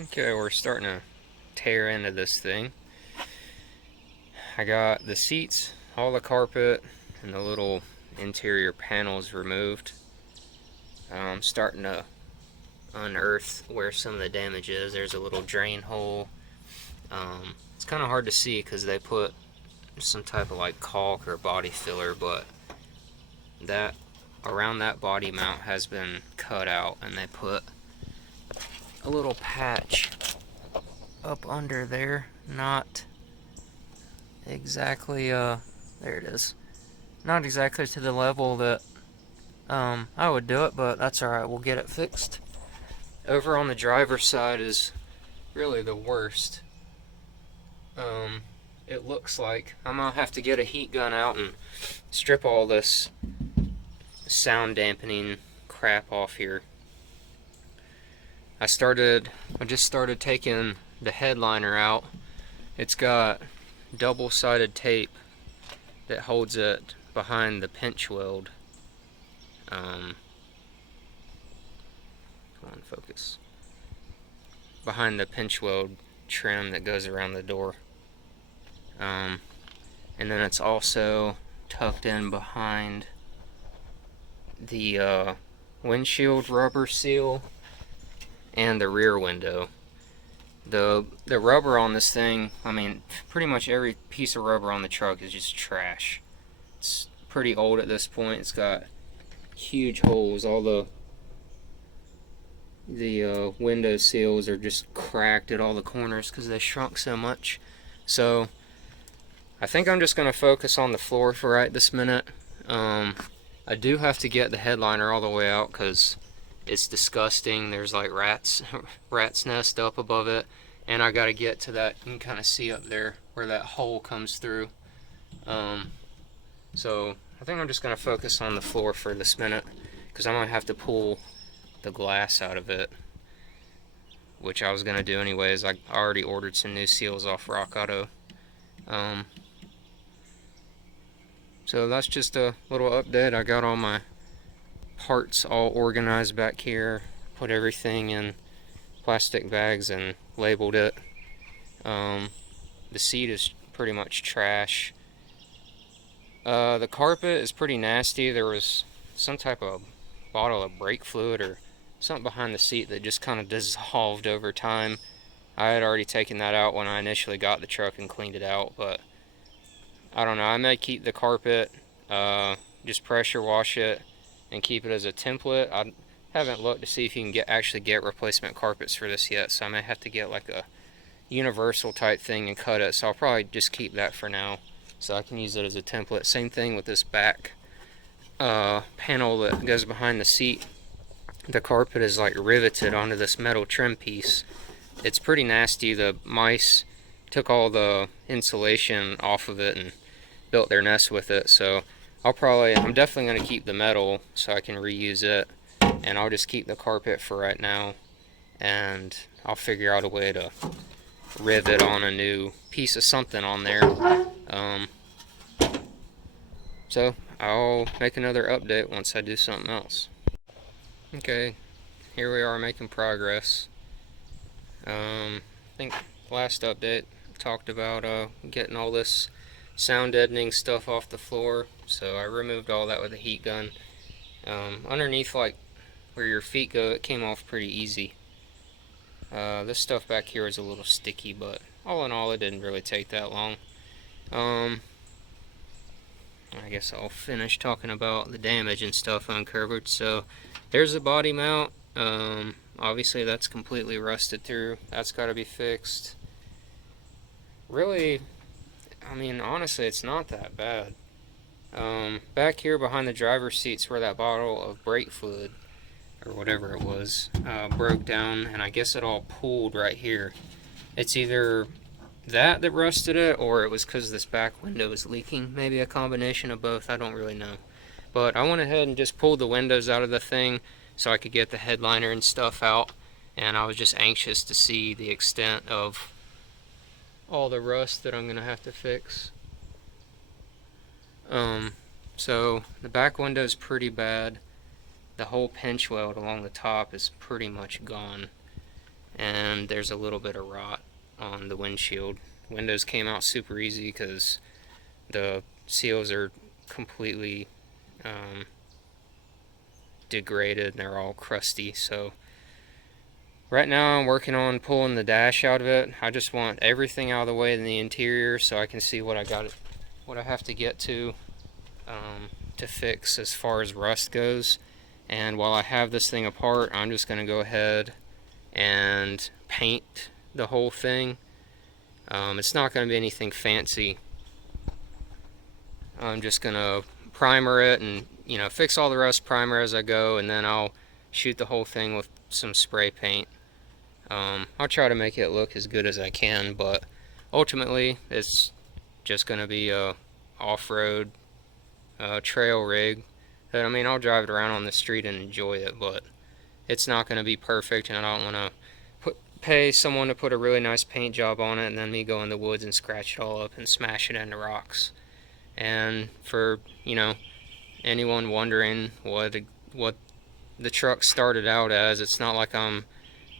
Okay, we're starting to tear into this thing. I got the seats, all the carpet, and the little interior panels removed. I'm starting to unearth where some of the damage is. There's a little drain hole. It's kind of hard to see because they put some type of like caulk or body filler, but that around that body mount has been cut out, and they put a little patch up under there. Not exactly, there it is. Not exactly to the level that I would do it, but that's alright, we'll get it fixed. Over on the driver's side is really the worst. It looks like I'm gonna have to get a heat gun out and strip all this sound dampening crap off here. I just started taking the headliner out. It's got double-sided tape that holds it behind the pinch weld. Come on, focus. Behind the pinch weld trim that goes around the door. And then it's also tucked in behind the windshield rubber seal and the rear window. The rubber on this thing, I mean, pretty much every piece of rubber on the truck is just trash. It's pretty old at this point. It's got huge holes. All the window seals are just cracked at all the corners because they shrunk so much. So I think I'm just going to focus on the floor for right this minute. I do have to get the headliner all the way out because it's disgusting. There's like rat's nest up above it, and I got to get to that. You can kind of see up there where that hole comes through. So I think I'm just going to focus on the floor for this minute because I'm going to have to pull the glass out of it, which I was going to do anyways. I already ordered some new seals off Rock Auto. So that's just a little update. I got all my parts all organized back here, put everything in plastic bags and labeled it. The seat is pretty much trash. The carpet is pretty nasty. There was some type of bottle of brake fluid or something behind the seat that just kind of dissolved over time. I had already taken that out when I initially got the truck and cleaned it out, but I don't know. I may keep the carpet, just pressure wash it and keep it as a template. I haven't looked to see if you can actually get replacement carpets for this yet, so I may have to get like a universal type thing and cut it. So I'll probably just keep that for now, so I can use it as a template. Same thing with this back panel that goes behind the seat. The carpet is like riveted onto this metal trim piece. It's pretty nasty. The mice took all the insulation off of it and built their nest with it, so I'm definitely going to keep the metal so I can reuse it, and I'll just keep the carpet for right now, and I'll figure out a way to rivet on a new piece of something on there. So I'll make another update once I do something else. Okay, here we are making progress. I think last update talked about getting all this sound deadening stuff off the floor, so I removed all that with a heat gun. Underneath, like where your feet go, it came off pretty easy. This stuff back here is a little sticky, but all in all it didn't really take that long. I guess I'll finish talking about the damage and stuff uncovered. So there's the body mount. Obviously that's completely rusted through. That's got to be fixed. Really, I mean, honestly, it's not that bad. Back here behind the driver's seat's where that bottle of brake fluid, or whatever it was, broke down, and I guess it all pooled right here. It's either that rusted it, or it was because this back window was leaking. Maybe a combination of both, I don't really know. But I went ahead and just pulled the windows out of the thing so I could get the headliner and stuff out, and I was just anxious to see the extent of all the rust that I'm gonna have to fix. So the back window is pretty bad. The whole pinch weld along the top is pretty much gone, and and there's a little bit of rot on the windshield. Windows came out super easy because the seals are completely degraded and they're all crusty. So right now I'm working on pulling the dash out of it. I just want everything out of the way in the interior so I can see what I have to get to fix as far as rust goes. And while I have this thing apart, I'm just going to go ahead and paint the whole thing. It's not going to be anything fancy. I'm just going to primer it and, you know, fix all the rust, primer as I go, and then I'll shoot the whole thing with some spray paint. I'll try to make it look as good as I can, but ultimately it's just going to be a off-road trail rig. I mean, I'll drive it around on the street and enjoy it, but it's not going to be perfect, and I don't want to pay someone to put a really nice paint job on it and then me go in the woods and scratch it all up and smash it into rocks. And for, you know, anyone wondering what the truck started out as, it's not like I'm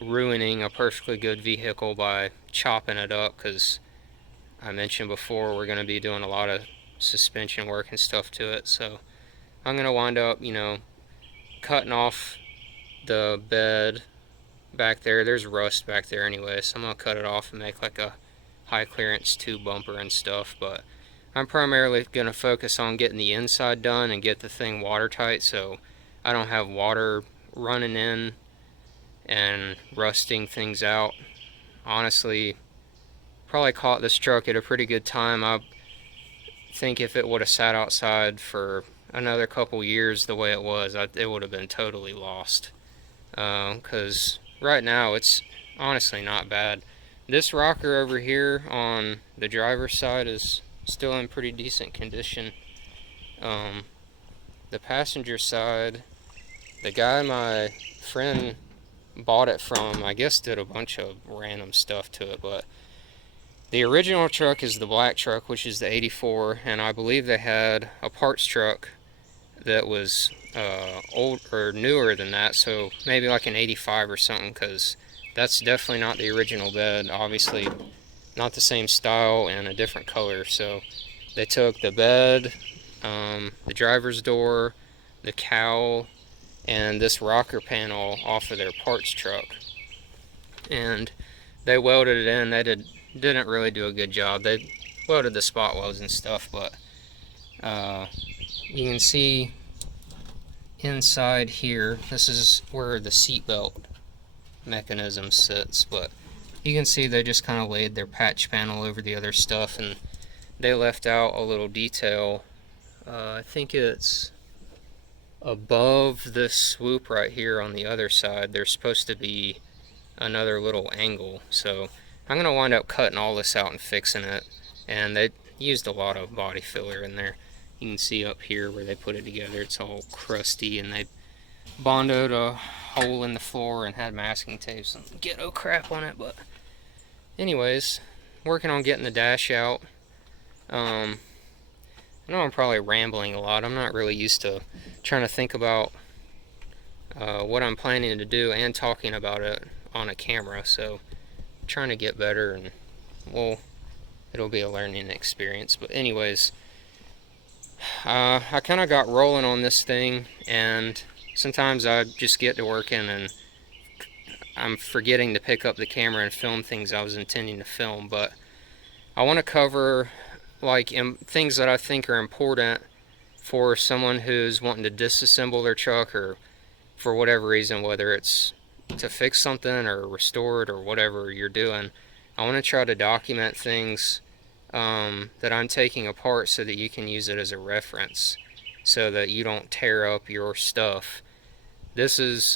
ruining a perfectly good vehicle by chopping it up, because I mentioned before we're going to be doing a lot of suspension work and stuff to it. So I'm going to wind up, you know, cutting off the bed back there. There's rust back there anyway, so I'm going to cut it off and make like a high clearance tube bumper and stuff. But I'm primarily going to focus on getting the inside done and get the thing watertight so I don't have water running in and rusting things out. Honestly, probably caught this truck at a pretty good time. I think if it would have sat outside for another couple years the way it was, it would have been totally lost. Because right now it's honestly not bad. This rocker over here on the driver's side is still in pretty decent condition. The passenger side, the guy my friend bought it from, I guess did a bunch of random stuff to it, but the original truck is the black truck, which is the 84, and I believe they had a parts truck that was old or newer than that, so maybe like an 85 or something, because that's definitely not the original bed. Obviously not the same style and a different color. So they took the bed, the driver's door, the cowl, and this rocker panel off of their parts truck, and they welded it in. They didn't really do a good job. They welded the spot welds and stuff, but you can see inside here, this is where the seatbelt mechanism sits, but you can see they just kind of laid their patch panel over the other stuff, and they left out a little detail. I think it's above this swoop right here on the other side. There's supposed to be another little angle, so I'm going to wind up cutting all this out and fixing it. And they used a lot of body filler in there. You can see up here where they put it together, it's all crusty, and they bondoed a hole in the floor and had masking tape, some ghetto crap on it. But anyways, working on getting the dash out. I know I'm probably rambling a lot. I'm not really used to trying to think about what I'm planning to do and talking about it on a camera, so I'm trying to get better, and well, it'll be a learning experience. But anyways, I kind of got rolling on this thing, and sometimes I just get to working and I'm forgetting to pick up the camera and film things I was intending to film. But I want to cover like things that I think are important for someone who's wanting to disassemble their truck, or for whatever reason, whether it's to fix something or restore it or whatever you're doing. I want to try to document things that I'm taking apart so that you can use it as a reference, so that you don't tear up your stuff.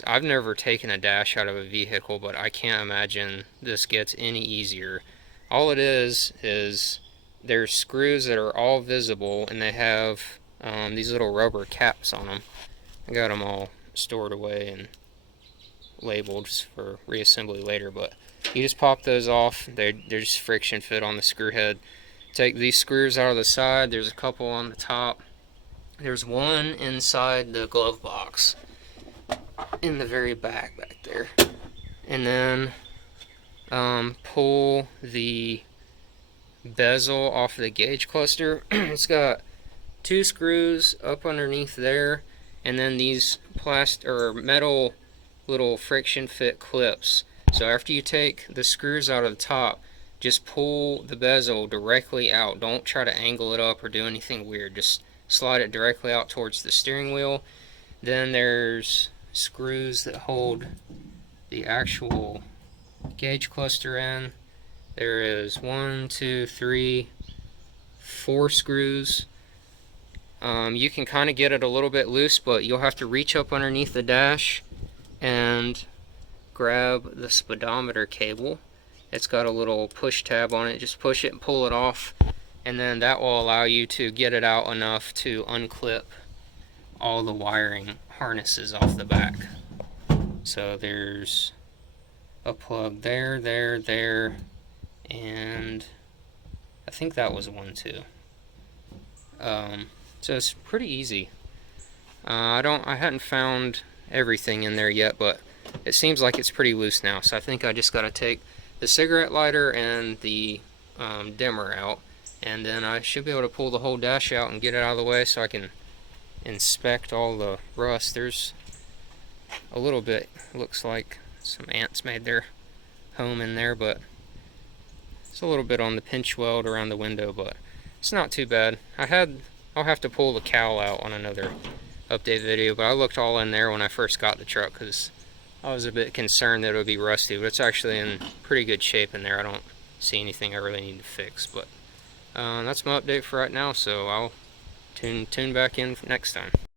I've never taken a dash out of a vehicle, but I can't imagine this gets any easier. All it is there's screws that are all visible, and they have these little rubber caps on them. I got them all stored away and labeled for reassembly later, but you just pop those off. They're just friction fit on the screw head. Take these screws out of the side. There's a couple on the top. There's one inside the glove box in the very back there, and then pull the bezel off the gauge cluster. It's got 2 screws up underneath there, and then these plastic or metal little friction fit clips. So after you take the screws out of the top, just pull the bezel directly out. Don't try to angle it up or do anything weird. Just slide it directly out towards the steering wheel. Then there's screws that hold the actual gauge cluster in. There is 1, 2, 3, 4 screws. You can kind of get it a little bit loose, but you'll have to reach up underneath the dash and grab the speedometer cable. It's got a little push tab on it. Just push it and pull it off, and then that will allow you to get it out enough to unclip all the wiring harnesses off the back. So there's a plug there, there, and I think that was one too. So it's pretty easy. I hadn't found everything in there yet, but it seems like it's pretty loose now. So I think I just got to take the cigarette lighter and the dimmer out, and then I should be able to pull the whole dash out and get it out of the way so I can inspect all the rust. There's a little bit, looks like some ants made their home in there, but it's a little bit on the pinch weld around the window, but it's not too bad. I'll have to pull the cowl out on another update video, but I looked all in there when I first got the truck because I was a bit concerned that it would be rusty, but it's actually in pretty good shape in there. I don't see anything I really need to fix, but that's my update for right now, so I'll tune back in next time.